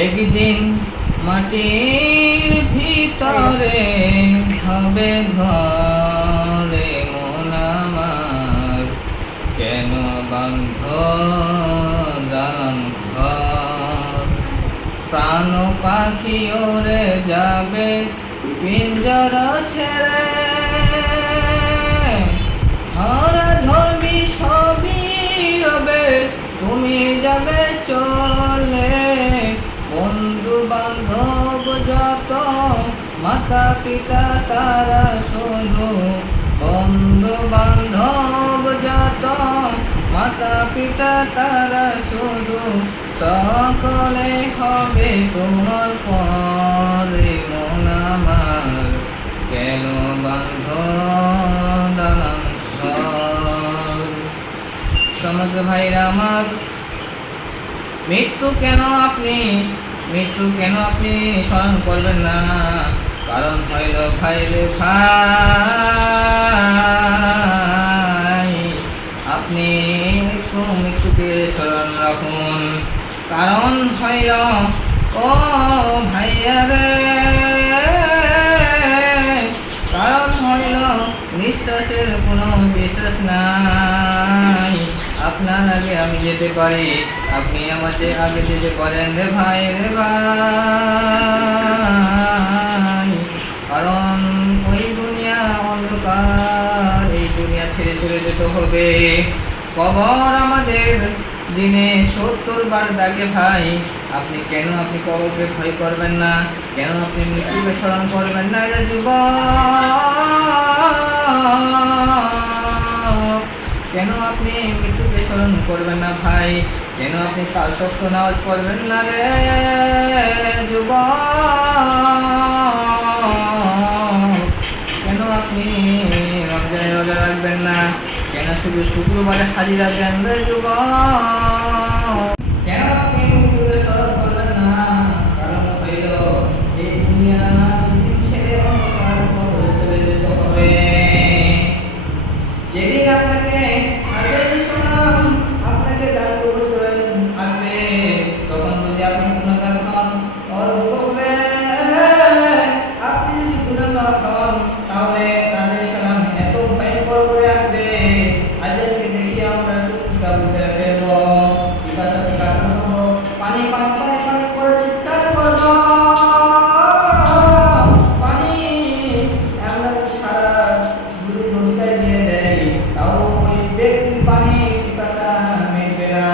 একদিন মাটির ভিতরে হবে ঘরে মন আমার, কেন বান্ধ দালান ঘর? প্রাণ পাখি ওরে যাবে পিঞ্জরা ছেড়ে, ধরা ধরবি সবই রবে, তুমি যাবে চলে। বন্ধু বান্ধব যত, মাতা পিতা তারা শুধু, বন্ধু বান্ধব যত, মাতা পিতা তারা শুধু, সকলে হবে তোমার পরে মন আমার, কেন বান্ধ দালান ঘর? সমগ্র ভাইরা আমার, মৃত্যু কেন আপনি স্মরণ করবেন না? কারণ হইল ভাইরে ভাই, আপনি একটু মৃত্যুকে স্মরণ রাখুন। কারণ হইল ও ভাইয়া রে, কারণ হইল নিঃশ্বাসের কোনো বিশ্বাস নাই। আপনার আগে আমি যেতে পারি, আপনি আমাদের আগে যেতে পারেন রে ভাই রে ভাই। কারণ ওই দুনিয়া অন্ধকার, এই দুনিয়া ছেড়ে চলে যেতে হবে। কবর আমাদের দিনে 70 বার ডাকে ভাই। আপনি কবরকে ভয় করবেন না? কেন আপনি মৃত্যুকে স্মরণ করবেন না রে যুবক? কেন আপনি মৃত্যুকে স্মরণ করবেন না ভাই? কেন আপনি কাল শক্ত নামাজ পড়বেন না রে যুবক? কেন আপনি রমজানের রোজা রাখবেন না? কেন শুধু শুক্রবারে হাজির রাখবেন রে যুবক? কেন আপনি মৃত্যুকে স্মরণ করবেন না? কারণ হইল এই দুনিয়া একদিন ছেড়ে অন্ধকার কবরে চলে যেতে হবে। যেদিন আপনাকে আপনাকে দান কবুল করে আসবে, তখন যদি আপনি গুনাহগার হন, ওর যুবক রে, আপনি যদি গুনাহগার হন, তাহলে আলাইহিস সালাম এত ভয়ঙ্কর করে আসবে, আজকে দেখি আমরা চুপটা উঠে ফেলব, পিপাসাতে কাতর হব, পানি পানি পানি পানি করে চিৎকার করব। পানি আমরা সারা নদীটায় দিয়ে দেয়, তাও ওই ব্যক্তির পানি পিপাসা মিটবে না।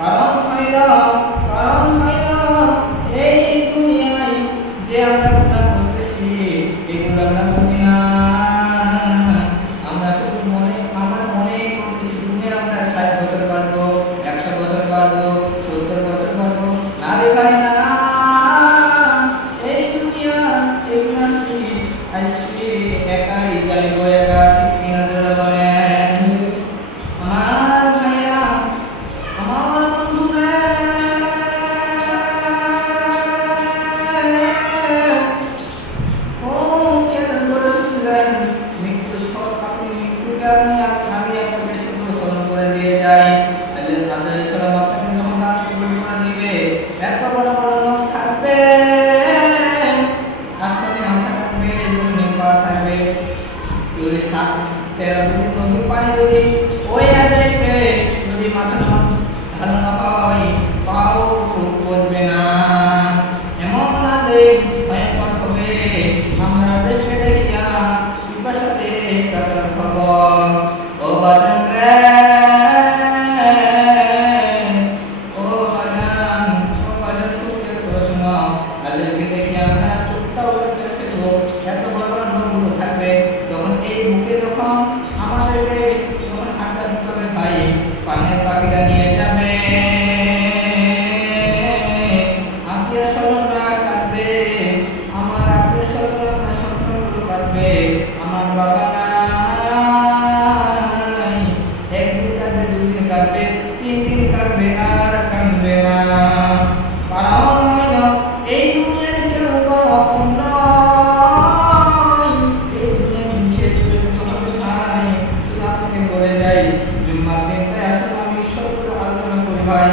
কারণ হইল এই দুনিয়ায় যে আমরা গুনাহ করতেছি, এগুলো আমরা বুঝি না। আমরা শুধু আমরা মনে করতেছি দুনিয়া আমরা 60 বছর বাঁচবো, 100 বছর বাঁচবো, 70 বছর বাঁচবো। না রে ভাই না, এই দুনিয়া এগুলো আইসি একাই যাইবো, একা। ঠিক কিনা দাদা বলেন? আমার ভাইরা, আমার বন্ধুরা, খেয়াল করে শুনলেন, আপনি মৃত্যুকে আমি আপনাকে শুধু স্মরণ করে দিয়ে যাই। আলাইহিস সালাম আপনাকে যখন দান কবুল করে নিবে, এত বড় বড় লোক থাকবে, আসমানে মাথা থাকবে, জমিনে পা থাকবে, যদি 13 নদীর পানি যদি ওই আদেরকে যদি মাথা ঢালানো হয়, পাও বসবে না। এমন আদেশ ভয়ঙ্কর হবে, আমরা আদেরকে দেখিয়া পিপাসাতে কাতর হব। ও বাজান রে, ও বাজান খুব করে শোনো, আদেরকে দেখি আমরা চুপটা উঠে ফেলবো। এত বড় বড় লোকগুলো থাকবে, তখন এই মুখে যখন আমাদেরকে যখন হাঁটা ঢুকাবে ভাই, পানের পাখিটা নিয়ে যাবে, আত্মীয় স্বজনরা কাঁদবে, আমার আত্মীয় স্বজন আপনার সন্তানগুলো কাঁদবে, আমার বাবা নাই। একদিন কাঁদবে, 2 দিন কাঁদবে, 3 দিন কাঁদবে, আর কাঁদবে না। কারণ হইল এই দুনিয়ার কেউ কারো আপন নয়। এই দুনিয়া দিন ছেড়ে চলে যেতে হবে ভাই। শুধু আপনাকে বলে যাই, জুম্মার দিনটাই আসলে আমি সবগুলো আলোচনা করি ভাই।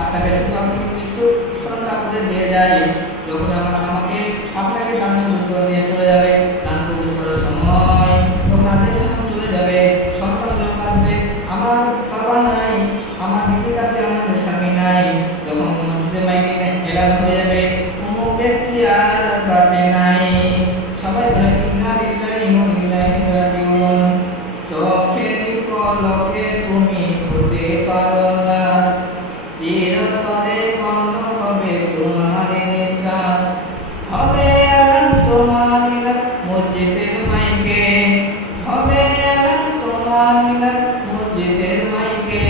আপনাকে শুধু আপনি মৃত্যু স্মরণটা করে দিয়ে যায়। যখন আমাকে আপনাকে দান কবুজ করে নিয়ে চলে যাবে, দান কবুজ করার সময় যখন আদেশ চলে যাবে, সন্তানরা কাঁদবে, আমার বাবা নাই, আমার বিবি কাঁদবে, আমার স্বামী নাই। যখন মসজিদে মাইকে এলান হয়ে যাবে, কোনো ব্যক্তি আর বাঁচে নাই। সবাই বলে ইন্না লিল্লাহি ওয়া ইন্না ইলাইহি রাজিউন। চোখের পলকে তুমি হতে পারো না, চিরতরে বন্ধ হবে তোমার নিঃশ্বাস। হবে এলান তোমার মসজিদের মাইকে, হবে এলান তোমার মসজিদের মাইকে।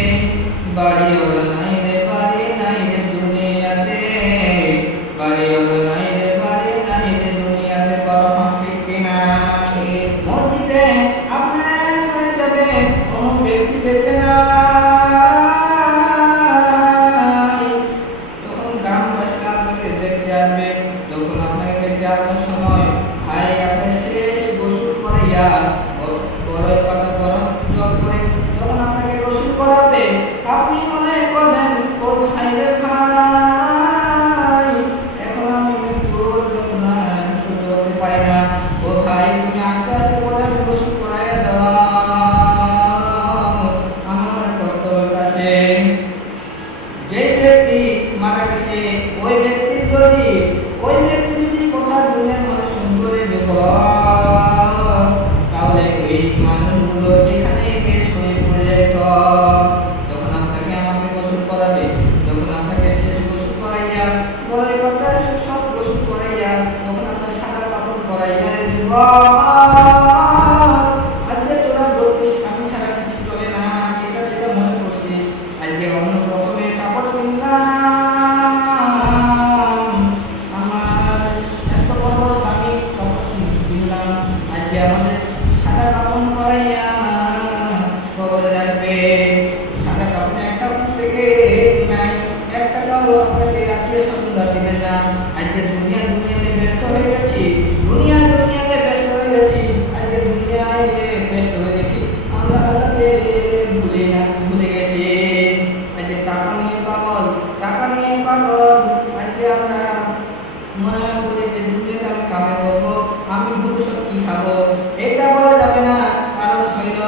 বাড়ি হলো নাই রে, বাড়ি নাই রে দুনিয়াতে, বাড়ি হলো নাই রে, বাড়ি নাই রে দুনিয়াতে। কথা ঠিক কিনা? মসজিদে আপনার এলান হয়ে যাবে, কোনো ব্যক্তি বেঁচে নাই। তখন গ্রামবাসীরা আপনাকে দেখতে আসবে। যখন আপনাকে দেখতে আসার সময় ভাই আপনি শেষ গোসল করে বড়ই পাতা গরম জল করে যখন আপনাকে গোসল করাবে, আপনি মনে করবেন ও ভাই রে ভাই, এখন আমি মৃত্যুর যন্ত্রণা সহ্য করতে পারি না। ও ভাই তুমি আস্তে আস্তে করে আমি গোসল করাইয়া দাও, আমার কষ্ট হইতাছে। যে ব্যক্তি মারা গেছে ওই ব্যক্তি যদি কথা দুনিয়ার মানুষ সুন্দরে যুবক, তাহলে ওই মানুষগুলো এখানেই বেশ হয়ে পড়ে যেত। যখন আপনাকে আমাকে গোসল করাবে, যখন আপনাকে শেষ গোসল করাইয়া বড়ই পাতা সব গোসল করাইয়া যখন আপনার সাদা কাপড় পরাইয়া রে যুবক, আজকে তোরা বলতিস আমি সারা কিছু চলে না, এটা যেটা মনে করছিস, আজকে অন্য রকমের কাপড় কিনলাম, আমার এত বড় বড় দামি কাপড় কিনলাম, আজকে আমাদের সাদা কাপড় পরাইয়া কবরে রাখবে। সাদা কাপড়ে একটা প্যাকেট নাই, এক টাকাও আপনাকে আত্মীয় স্বজনরা দিবেন না। আজকে দুনিয়াতে ব্যস্ত হয়ে গেছি, দুনিয়াতে ব্যস্ত হয়ে গেছি, আজকে দুনিয়ায় ব্যস্ত হয়ে গেছি, আমরা আল্লাহকে ভুলে গেছি। আজকে টাকা নিয়ে পাগল, আজকে আমরা মনে করি যে দুনিয়াতে আমি কামাই করবো, আমি ভবিষ্যৎ কি খাবো, এটা বলা যাবে না। কারণ হইল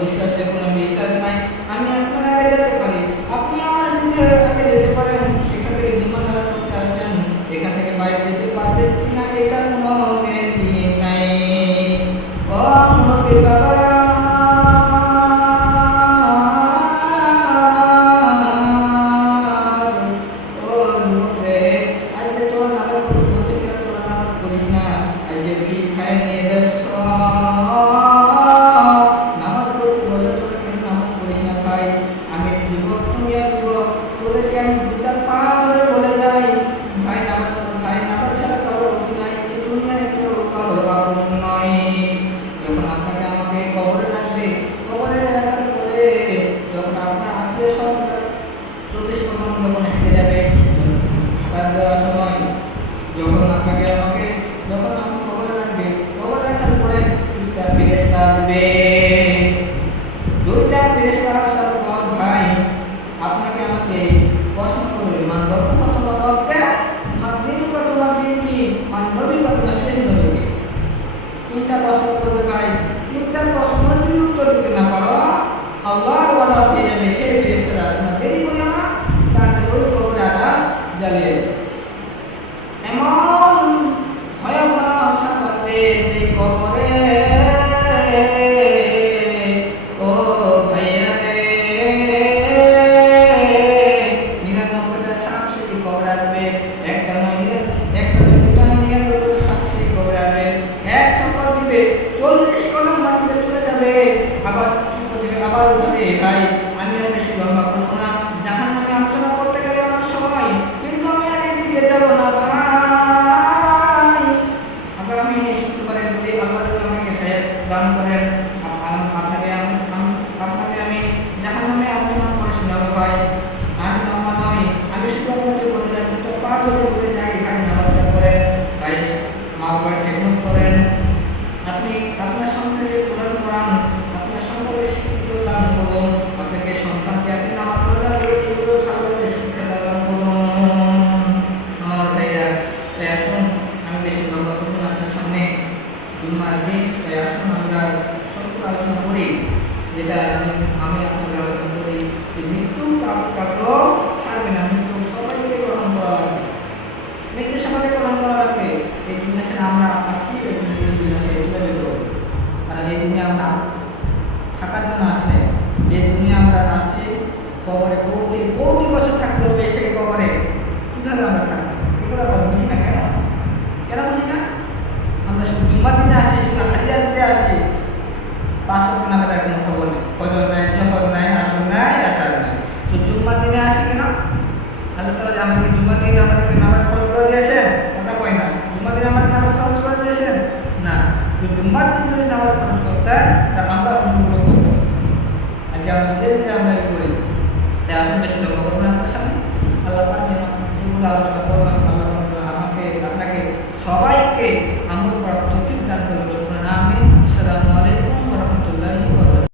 বিশ্বাসের কোনো বিশ্বাস নাই। আমি আপনার আগে যেতে পারি, আপনি আমার আগে যেতে পারেন। এখান থেকে জীবন করতে আসছেন, এখান থেকে বাইরে যেতে পারবেন কিনা এটা কোনো গ্যারান্টি নাই। ও মুরব্বী বাবারা, ও যুবক রে, আজকে তোর নামাজ পড়তে বলতে কেন তোর নামাজ পড়িস না? আজকে ফ্রি ফায়ার নিয়ে ব্যস্ত, নামাজ পড়তে বলে তোরা কেন নামাজ পড়িস না? ভাই আমি যুবক, তুমিও যুবক, তোদেরকে আমি দুটা পা ধরে বলে যাই, ভাই নামাজ পড়ো, ভাই নামাজ ছাড়া কারো গতি নাই, এই দুনিয়ায় কেউ কারো আপন নয়। যখন আপনাকে আমাকে কবরে রাখবে, কবরে রাখার পরে যখন আপনার আত্মীয় স্বজনরা 40 কদম যখন হেঁটে যাবে, হাঁটা দেওয়ার সময় যখন আপনাকে আমাকে যখন আপনি কবরে রাখবে, কবরে রাখার পরে দুইটা ফেরেশতা আসবে। দুইটা ফেরেশতা আসার পর ভাই আপনাকে আমাকে প্রশ্ন করবে, মান রব্বুকা, তোমার রব কে? মান দীনুকা, তোমার দিন কি? মান নবীকা, তোমার শেষ নবী কে? তিনটা প্রশ্ন করবে ভাই। তিনটা প্রশ্ন যদি উত্তর দিতে না পারো, আল্লাহর ওয়াদা হয়ে যাবে, হে ফেরেশতারা তোমরা দেরি করিও না, তাড়াতাড়ি ওই কবরে আযাব জ্বালিয়ে দাও। এমন ভয়াবহ আশা করবে যে কবরে আমরা আসছি এই দুনিয়া ছেড়ে চলে যেতে হবে। আর এই দুনিয়া আমরা থাকার জন্য আসলে এই দুনিয়া আমরা আসছি কবরে কোটি কোটি বছর থাকতে হবে। সেই কবরে কীভাবে আমরা থাকবো এগুলো আমরা বুঝি না। কেন কেন বুঝি না? আমরা শুধু জুম্মার দিনে আসি, শুধু হাজিরা দিতে আসি, 5 ওয়াক্ত নামাজের কোনো খবর নেই, ফজর নাই, জোহর নাই, আসর নাই, আসার নাই। শুধু জুম্মার দিনে আসি কেন? আল্লাহ তাআলা আমাদেরকে জুম্মার দিনে আমাদেরকে নামাজ ফরজ করে দিয়েছেন, কথা কয় না। জুম্মার দিনে আমাদের নামাজ ফরজ করে দিয়েছেন না। তো জুম্মার দিন যদি নামাজ ফরজ করতেন তা আমরা অন্যগুলো করতাম। আজকে আমরা যে আমরা করি তাই আসলে বেশি লক্ষ্য করবো না আপনার সামনে। আল্লাহ পাক যেন যেগুলো আলোচনা করলাম, আল্লাহ পাক আমাকে আপনাকে সবাইকে আমরা